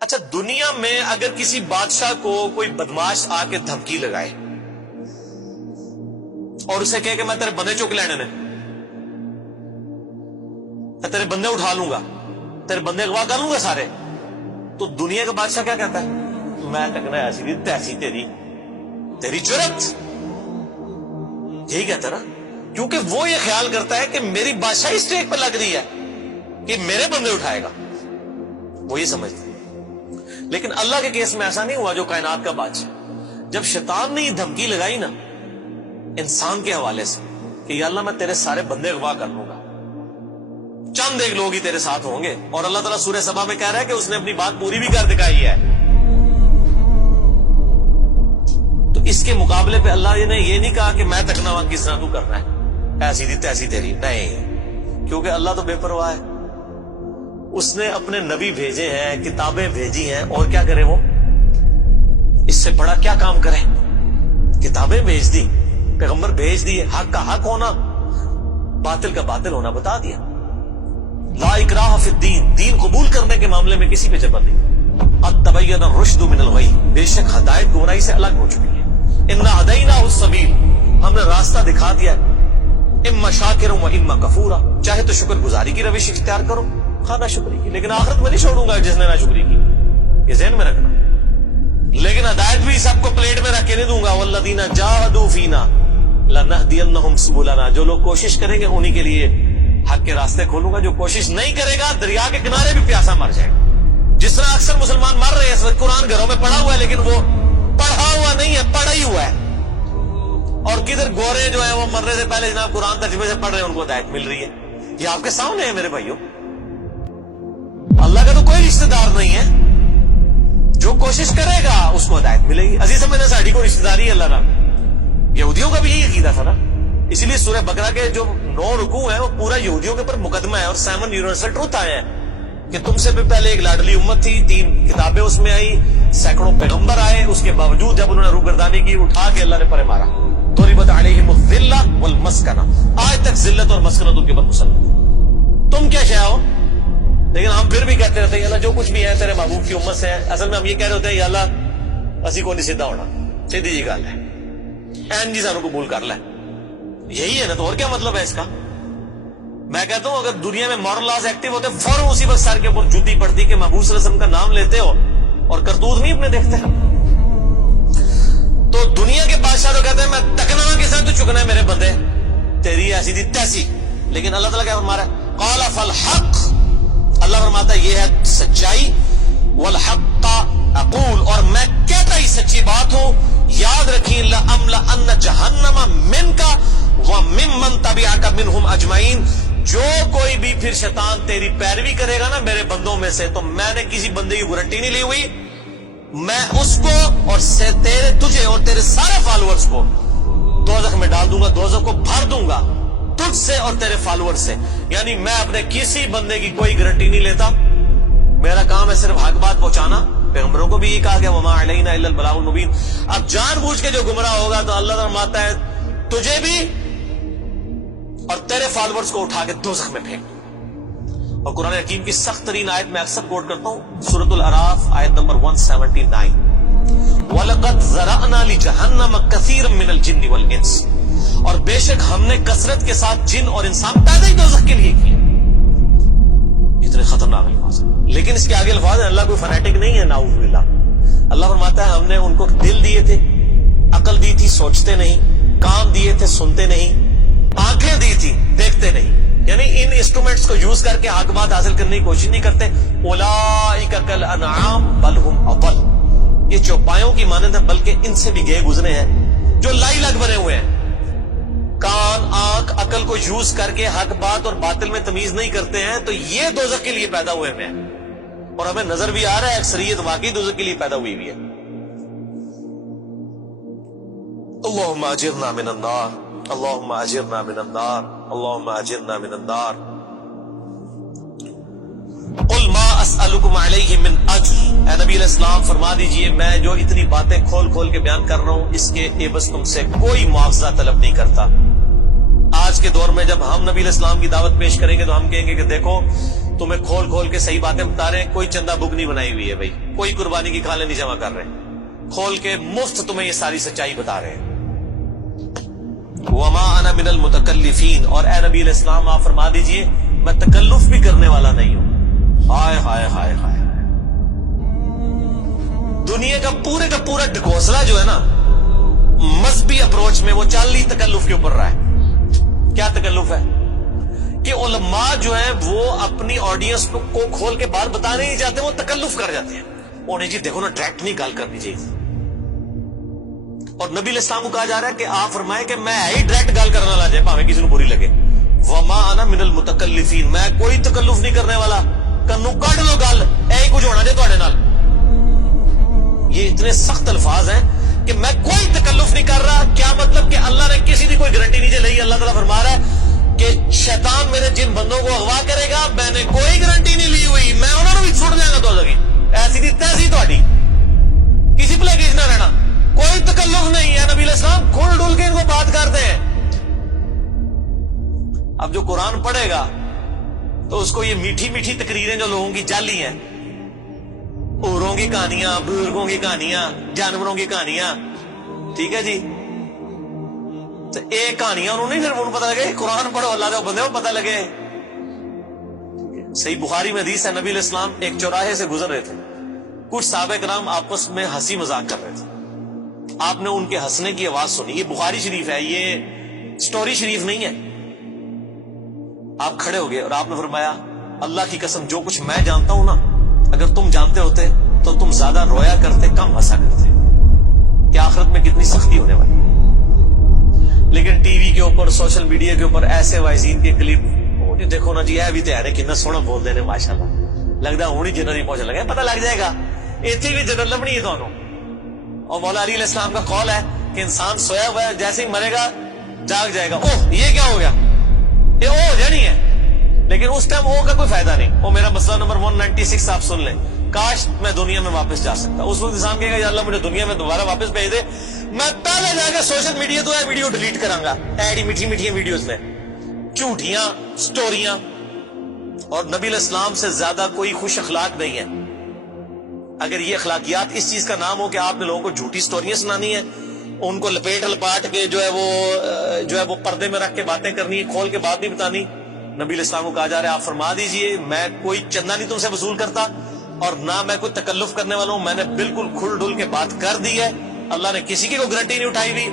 اچھا، دنیا میں اگر کسی بادشاہ کو کوئی بدماش آ کے دھمکی لگائے اور اسے کہے کہ میں تیرے بندے چک لینے نے، میں تیرے بندے اٹھا لوں گا، تیرے بندے اغوا کر لوں گا سارے، تو دنیا کا بادشاہ کیا کہتا ہے؟ میں تکنا ایسی دی تیسی تیری جرت، یہی کہتا ہے نا، کیونکہ وہ یہ خیال کرتا ہے کہ میری بادشاہی اسٹیک پہ لگ رہی ہے کہ میرے بندے اٹھائے گا، وہ یہ سمجھتا ہے۔ لیکن اللہ کے کیس میں ایسا نہیں ہوا، جو کائنات کا بادشاہ، جب شیطان نے یہ دھمکی لگائی نا انسان کے حوالے سے کہ یا اللہ میں تیرے سارے بندے اغوا کر لوں گا، چند ایک لوگ ہی تیرے ساتھ ہوں گے، اور اللہ تعالیٰ سورہ سبا میں کہہ رہا ہے کہ اس نے اپنی بات پوری بھی کر دکھائی ہے، تو اس کے مقابلے پہ اللہ نے یہ نہیں کہا کہ میں تکنا وہاں کس طرح تو کرنا ہے ایسی دی تیسی تیری، نہیں، کیونکہ اللہ تو بے پرواہ ہے، اس نے اپنے نبی بھیجے ہیں، کتابیں بھیجی ہیں، اور کیا کرے وہ؟ اس سے بڑا کیا کام کرے؟ کتابیں بھیج دی، پیغمبر بھیج دیے، حق کا حق ہونا، باطل کا باطل ہونا بتا دیا۔ لا اکراہ فی الدین، دین قبول کرنے کے معاملے میں کسی پہ جبر نہیں۔ قد تبین الرشد من الغی، بے شک ہدایت گمراہی سے الگ ہو چکی ہے۔ انا ہدیناہ السبیل، ہم نے راستہ دکھا دیا ہے، اما شاکرا و اما کفورا، چاہے تو شکر گزاری کی روش اختیار کرو، خانہ شکری کی، لیکن آخرت میں نہیں چھوڑوں گا جس نے نہ شکری کی، یہ ذہن میں رکھنا۔ لیکن ہدایت بھی سب کو پلیٹ میں رکھ کے نہیں دوں گا، والذین جاہدوا فینا لنہدینہم سبلنا، جو لوگ کوشش کریں گے انہی کے لیے حق کے راستے کھولوں گا، جو کوشش نہیں کرے گا دریا کے کنارے بھی پیاسا مر جائے گا۔ جس طرح اکثر مسلمان مر رہے ہیں اس وقت، قرآن گھروں میں پڑھا ہوا ہے لیکن وہ پڑھا ہوا نہیں ہے، پڑھا ہی ہوا ہے، اور کدھر گورے جو ہیں وہ مرنے سے پہلے جناب قرآن ترجمے سے پڑھ رہے ہیں، ان کو ہدایت مل رہی ہے۔ یہ آپ کے سامنے ہے میرے بھائیوں، اللہ کا تو کوئی رشتہ دار نہیں ہے، جو کوشش کرے گا اس کو ہدایت ملے گی۔ عزیز میں نے ساڑھی کو رشتہ داری ہے اللہ کا، یہودیوں کا بھی یہی عقیدہ تھا نا، اسی لیے سورہ بقرہ کے جو 9 رکوع ہیں وہ پورا یہودیوں کے اوپر مقدمہ ہے، اور 7 یونیورسل ٹروتھ آئے ہیں کہ تم سے بھی پہلے ایک لاڈلی امت تھی، 3 کتابیں اس میں آئی، سینکڑوں پیغمبر آئے، اس کے باوجود جب انہوں نے روگردانی کی، اٹھا کے اللہ نے پرے مارا، ضربت علیہم الذلہ والمسکنہ، آج تک ذلت اور مسکنت ان کے اوپر مسلط، تم کیا شے ہو؟ لیکن ہم پھر بھی کہتے رہتے ہیں یا اللہ جو کچھ بھی ہے تیرے محبوب کی امت سے ہے۔ اصل میں ہم یہ کہہ رہے ہوتے ہیں یا اللہ اسی کو نہیں سیدھا ہونا، سیدھی جی گل ہے، این جی سانو قبول کر لے، یہی ہے نا، تو اور کیا مطلب ہے اس کا؟ میں کہتا ہوں اگر دنیا میں مورل لاز ایکٹیو ہوتے فوراً اسی وقت سر کے اوپر جوتی پڑتی کہ محبوب صلی اللہ علیہ وسلم کا نام لیتے ہو اور کرتوت نہیں اپنے دیکھتے۔ تو دنیا کے بادشاہ تو کہتے ہیں میں تکنا کے ساتھ تو چکنا ہے میرے بندے، تیری ایسی دی تیسی، لیکن اللہ تعالیٰ کیا فرما رہا ہے؟ قال فالحق، اللہ فرماتا ہے یہ ہے سچائی، والحق اقول، اور میں کہتا ہی سچی بات ہوں، یاد رکھیں لأملأن جہنم منک وممن تبعک منہم اجمعین، جو کوئی بھی پھر شیطان تیری پیروی کرے گا نا میرے بندوں میں سے، تو میں نے کسی بندے کی گارنٹی نہیں لی ہوئی، میں اس کو اور تجھے اور تیرے سارے فالوورز کو دوزخ میں ڈال دوں گا، دوزخ کو بھر دوں گا تجھ سے اور تیرے فالوور سے، یعنی میں اپنے کسی بندے کی کوئی گارنٹی نہیں لیتا، میرا کام ہے صرف حق بات پہنچانا۔ پیغمبروں کو بھی یہ کہا گیا وما علینا الا البلاغ المبین، اب جان بوجھ کے جو گمراہ ہوگا تو اللہ فرماتا ہے تجھے بھی اور تیرے فالوورز کو اٹھا کے دوزخ میں پھینک دوں۔ اور قرآن حکیم کی سخت ترین آیت میں اکثر کوٹ کرتا ہوں، سورۃ الاعراف آیت نمبر 179، وَلَقَدْ ذَرَأْنَا لِجَهَنَّمَ كَثِيرًا مِنَ الْجِنِّ وَالْإِنسِ، اور بے شک ہم نے کثرت کے ساتھ جن اور انسان پیدا ہی دوزخ کے لیے کیے۔ اتنے خطرناک الفاظ ہیں، لیکن اس کے آگے الفاظ ہیں، اللہ کوئی فنیٹک نہیں ہے، نعوذ باللہ۔ اللہ فرماتا ہے ہم نے ان کو دل دیے تھے، عقل دی تھی سوچتے نہیں، کان دیے تھے سنتے نہیں، آنکھیں دی تھی دیکھتے نہیں، یعنی ان انسٹرومنٹس کو یوز کر کے حق بات حاصل کرنے کی کوشش نہیں کرتے۔ اولئک کالانعام بل هم اضل، یہ چوپایوں کی مانند ہے بلکہ ان سے بھی گئے گزرے ہیں، جو لائی لگ بنے ہوئے ہیں، کان آنکھ عقل کو یوز کر کے حق بات اور باطل میں تمیز نہیں کرتے ہیں، تو یہ دوزخ کے لیے پیدا ہوئے ہیں، اور ہمیں نظر بھی آ رہا ہے اکثریت واقعی دوزخ کے لیے پیدا ہوئی ہے۔ اللہم اجرنا من النار، اللہم اجرنا من النار، اللہم اجرنا من النار۔ قل ما اسألکم علیہ من اجر، اے نبی علیہ السلام فرما دیجئے میں جو اتنی باتیں کھول کھول کے بیان کر رہا ہوں اس کے عوض تم سے کوئی معاوضہ طلب نہیں کرتا۔ آج کے دور میں جب ہم نبی علیہ السلام کی دعوت پیش کریں گے تو ہم کہیں گے کہ دیکھو تمہیں کھول کھول کے صحیح باتیں بتا رہے ہیں. کوئی چندہ بک نہیں بنائی ہوئی ہے بھائی, کوئی قربانی کی کھالیں نہیں جمع کر رہے, کھول کے مفت تمہیں یہ ساری سچائی بتا رہے ہیں. وما انا من المتکلفین, اور اے نبی علیہ السلام آپ فرما دیجئے میں تکلف بھی کرنے والا نہیں ہوں. ہائے ہائے ہائے ہائے, دنیا کا پورا ڈھکوسلا جو ہے نا مذہبی اپروچ میں, وہ چال ہی تکلف کے اوپر رہا ہے. کیا تکلف ہے کہ علماء جو ہیں وہ اپنی آڈینس کو کھول کے بات بتانے نہیں چاہتے, وہ تکلف کر جاتے ہیں. انہیں جی دیکھو نا ڈائریکٹ نہیں گال کرنی چاہیے. اور نبی علیہ السلام کو کہا جا رہا ہے کہ آپ فرمائیں کہ میں ہی ڈائریکٹ گال کرنا لا جائے پاویں کسی کو بری لگے. وما انا من المتکلفین, میں کوئی تکلف نہیں کرنے والا. کنو کڈ لو گل, ایہی کچھ ہونا جائے تواڈے نال. یہ اتنے سخت الفاظ ہیں کہ میں کوئی تکلف نہیں کر رہا. کیا مطلب کہ اللہ نے کسی کی کوئی گارنٹی نہیں لئی. اللہ تعالیٰ فرما رہا ہے کہ شیطان میرے جن بندوں کو اغوا کرے گا, میں نے کوئی گارنٹی نہیں لی ہوئی, میں انہوں نے بھی چھوڑ دیا گا. تو لگی ایسی دی تیسی تہاڈی, کسی پلے کس نہ رہنا, کوئی تکلف نہیں ہے. نبی علیہ السلام کھل ڈول کے ان کو بات کرتے ہیں. اب جو قرآن پڑھے گا تو اس کو یہ میٹھی میٹھی تقریریں جو لوگوں کی جعلی ہیں, اوروں کی کہانیاں, بزرگوں کی کہانیاں, جانوروں کی کہانیاں, ٹھیک ہے جی, تو ایک کہانیاں انہوں نے پھر پتہ لگے. قرآن پڑھو اللہ کے بندے کو پتہ لگے. صحیح بخاری میں حدیث ہے, نبی علیہ السلام ایک چوراہے سے گزر رہے تھے. کچھ صحابہ کرام آپس میں ہنسی مذاق کر رہے تھے. آپ نے ان کے ہنسنے کی آواز سنی. یہ بخاری شریف ہے, یہ سٹوری شریف نہیں ہے. آپ کھڑے ہو گئے اور آپ نے فرمایا اللہ کی قسم جو کچھ میں جانتا ہوں نا, اگر تم جانتے ہوتے تو تم زیادہ رویا کرتے, کم ہنسا کرتے. کہ آخرت میں کتنی سختی ہونے والی. لیکن ٹی وی کے اوپر, سوشل میڈیا کے اوپر ایسے وائزین کے کلپ دیکھو نا جی, اے بھی تیار ہے کتنا سونا بول دے ماشاء اللہ. لگتا ہوں ہی جنرل ہی پہنچنے لگا, پتہ لگ جائے گا اتنی بھی جنرل لبنی ہے دونوں. اور مولا علی علیہ السلام کا قول ہے کہ انسان سویا ہوا ہے, جیسے ہی مرے گا جاگ جائے گا. اوہ یہ کیا ہو گیا, یہ او ہو جانی ہے. لیکن اس ٹائم او کا کوئی فائدہ نہیں. وہ میرا مسئلہ نمبر 196 آپ سن لیں. کاش میں دنیا میں واپس جا سکتا. اس وقت انسان کہے گا یا اللہ مجھے دنیا میں دوبارہ واپس بھیج دے, میں پہلے جا کے سوشل میڈیا تو ویڈیو ڈیلیٹ کراں گا. ایڈی میٹھی میٹھی ویڈیوز میں جھوٹیاں سٹوریاں. اور نبی علیہ السلام سے زیادہ کوئی خوش اخلاق نہیں ہے. اگر یہ اخلاقیات اس چیز کا نام ہو کہ آپ نے لوگوں کو جھوٹی سٹوریاں سنانی ہے, ان کو لپیٹ لپاٹ کے جو ہے وہ پردے میں رکھ کے باتیں کرنی ہے, کھول کے بات نہیں بتانی. نبی علیہ السلام کو کہا جا رہا ہے آپ فرما دیجئے میں کوئی چندہ نہیں تم سے وصول کرتا, اور نہ میں کوئی تکلف کرنے والا ہوں. میں نے بالکل کھل ڈل کے بات کر دی ہے. اللہ نے کسی کی کوئی گارنٹی نہیں اٹھائی ہوئی.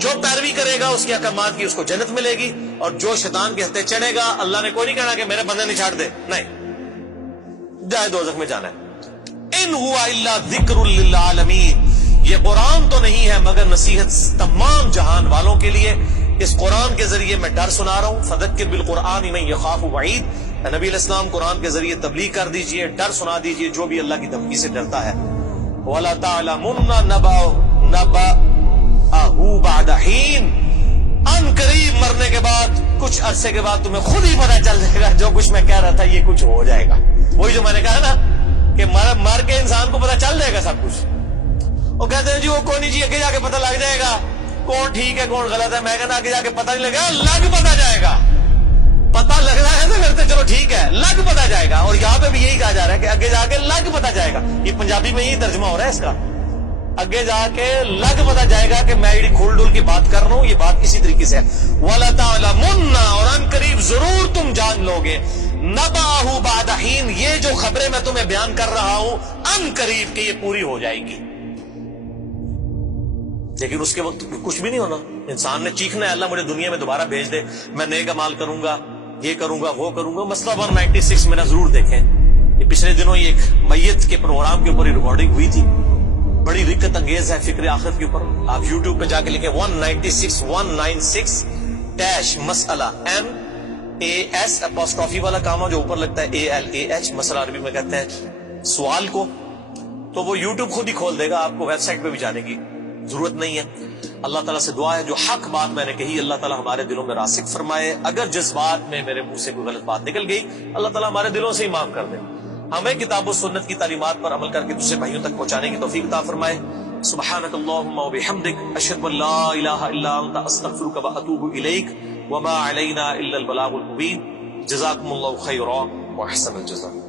جو پیروی کرے گا اس کی احکامات کی اس کو جنت ملے گی, اور جو شیطان کے ہتھے چڑھے گا اللہ نے کوئی نہیں کہنا کہ میرے بندے نہیں چھاڑ دے, نہیں جائے دوزخ میں جانا ہے. ان ہوا الا ذکر للعالمین, یہ قرآن تو نہیں ہے مگر نصیحت تمام جہان والوں کے لیے. اس قرآن کے ذریعے میں ڈر سنا رہا ہوں. فذکر بالقرآن من یخاف وعید, نبی علیہ السلام قرآن کے ذریعے تبلیغ کر دیجئے, ڈر سنا دیجئے جو بھی اللہ کی دھمکی سے ڈرتا ہے. وَلَا تَعْلَمُنَّ نَبَأَهُ بَعْدَ حِينٍ, ان قریب مرنے کے بعد کچھ عرصے کے بعد تمہیں خود ہی پتہ چل جائے گا جو کچھ میں کہہ رہا تھا یہ کچھ ہو جائے گا. وہی جو میں نے کہا نا کہ مر کے انسان کو پتہ چل جائے گا سب کچھ. وہ کہتے ہیں جی وہ کوئی نہیں جی, آگے جا کے پتہ لگ جائے گا کون ٹھیک ہے کون غلط ہے. میں کہنا آگے جا کے پتہ نہیں لگے گا, لگ پتہ جائے گا. پتہ لگ رہا ہے نا کرتے چلو ٹھیک ہے, لگ پتہ جائے گا. اور یہاں پہ بھی یہی کہا جا رہا ہے کہ آگے جا کے لگ پتہ جائے گا. یہ پنجابی میں یہی ترجمہ ہو رہا ہے اس کا. آگے جا کے لگ پتہ جائے گا کہ میں یہ کھول ڈول کی بات کر رہا ہوں, یہ بات اسی طریقے سے ہے. وَلَا تَعْلَمُنَّ, اور ان قریب ضرور تم جان لوگے, نَبَأَهُ بَعْدَ حِينٍ, یہ جو خبریں میں تمہیں بیان کر رہا ہوں ان قریب کہ یہ پوری ہو جائے گی. لیکن اس کے وقت کچھ بھی نہیں ہونا. انسان نے چیخنا ہے اللہ مجھے دنیا میں دوبارہ بھیج دے, میں نیک اعمال کروں گا, یہ کروں گا وہ کروں گا. مسئلہ 196 میرا ضرور دیکھیں. یہ پچھلے دنوں یہ ایک میت کے پروگرام کے اوپر ریکارڈنگ ہوئی تھی, بڑی رکت انگیز ہے فکر آخرت کے اوپر. آپ یوٹیوب پہ جا کے لکھیں 196 مسئلہ, MAS اپوسٹرافی والا کام جو اوپر لگتا ہے ALAH, مسئلہ عربی میں کہتے ہیں سوال کو. تو وہ یوٹیوب خود ہی کھول دے گا, آپ کو ویب سائٹ پہ بھی جانے کی ضرورت نہیں ہے. اللہ تعالیٰ سے دعا ہے جو حق بات میں نے کہی اللہ تعالیٰ ہمارے دلوں میں راسخ فرمائے. اگر جس بات میں میرے منہ سے کوئی غلط بات نکل گئی اللہ تعالیٰ ہمارے دلوں سے ہی معاف کر دے. ہمیں کتاب و سنت کی تعلیمات پر عمل کر کے دوسرے بھائیوں تک پہنچانے کی توفیق عطا فرمائے. سبحانک اللہم و بحمدک, اشہد ان لا الہ الا انت, استغفرک و اتوب الیک, وما علینا الا البلاغ المبین. جزاکم اللہ خیرا. واحسن الجزاء.